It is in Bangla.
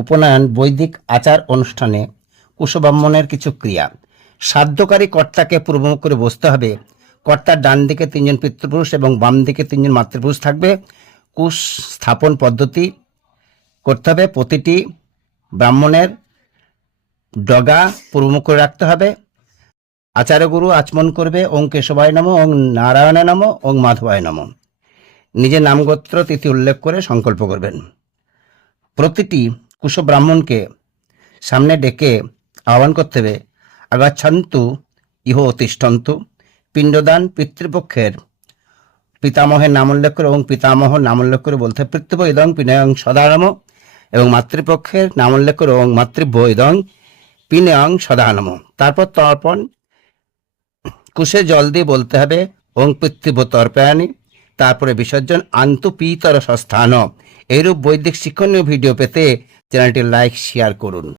উপনয়ন বৈদিক আচার অনুষ্ঠানে কুশব্রাহ্মণের কিছু ক্রিয়া। সাধ্যকারী কর্তাকে পূর্বমুখ করে বসতে হবে। কর্তার ডান দিকে 3 জন পিতৃপুরুষ এবং বাম দিকে 3 জন মাতৃপুরুষ থাকবে। কুশ স্থাপন পদ্ধতি করতে হবে। প্রতিটি ব্রাহ্মণের ডগা পূর্বমুখ করে রাখতে হবে। আচার্যগুরু আচমন করবে ওং কেশবায় নমঃ, ওং নারায়ণায় নমঃ, ওং মাধবায় নমঃ। নিজের নামগোত্র তিথি উল্লেখ করে সংকল্প করবেন। প্রতিটি কুশব্রাহ্মণকে সামনে ডেকে আহ্বান করতে হবে। আগাচ্ছন্তু ইহ তিষ্ঠন্তু। পিণ্ডদান পিতৃপক্ষের পিতামহের নাম উল্লেখ করে এবং পিতামহ নাম উল্লেখ করে বলতে হবে পিতৃভ্য ইদং পিনয়ং সদানম, এবং মাতৃপক্ষের নাম উল্লেখ করে এবং মাতৃভ্য ইদং পিনয়ং সদানম। তারপর তর্পণ কুশে জল দিয়ে বলতে হবে ওং পিতৃভ্য তর্পয়ানি। তারপরে বিসর্জন আন্তু পিতর সস্থান। এইরূপ বৈদিক শিক্ষণীয় ভিডিও পেতে চ্যানেলটি লাইক শেয়ার করুন।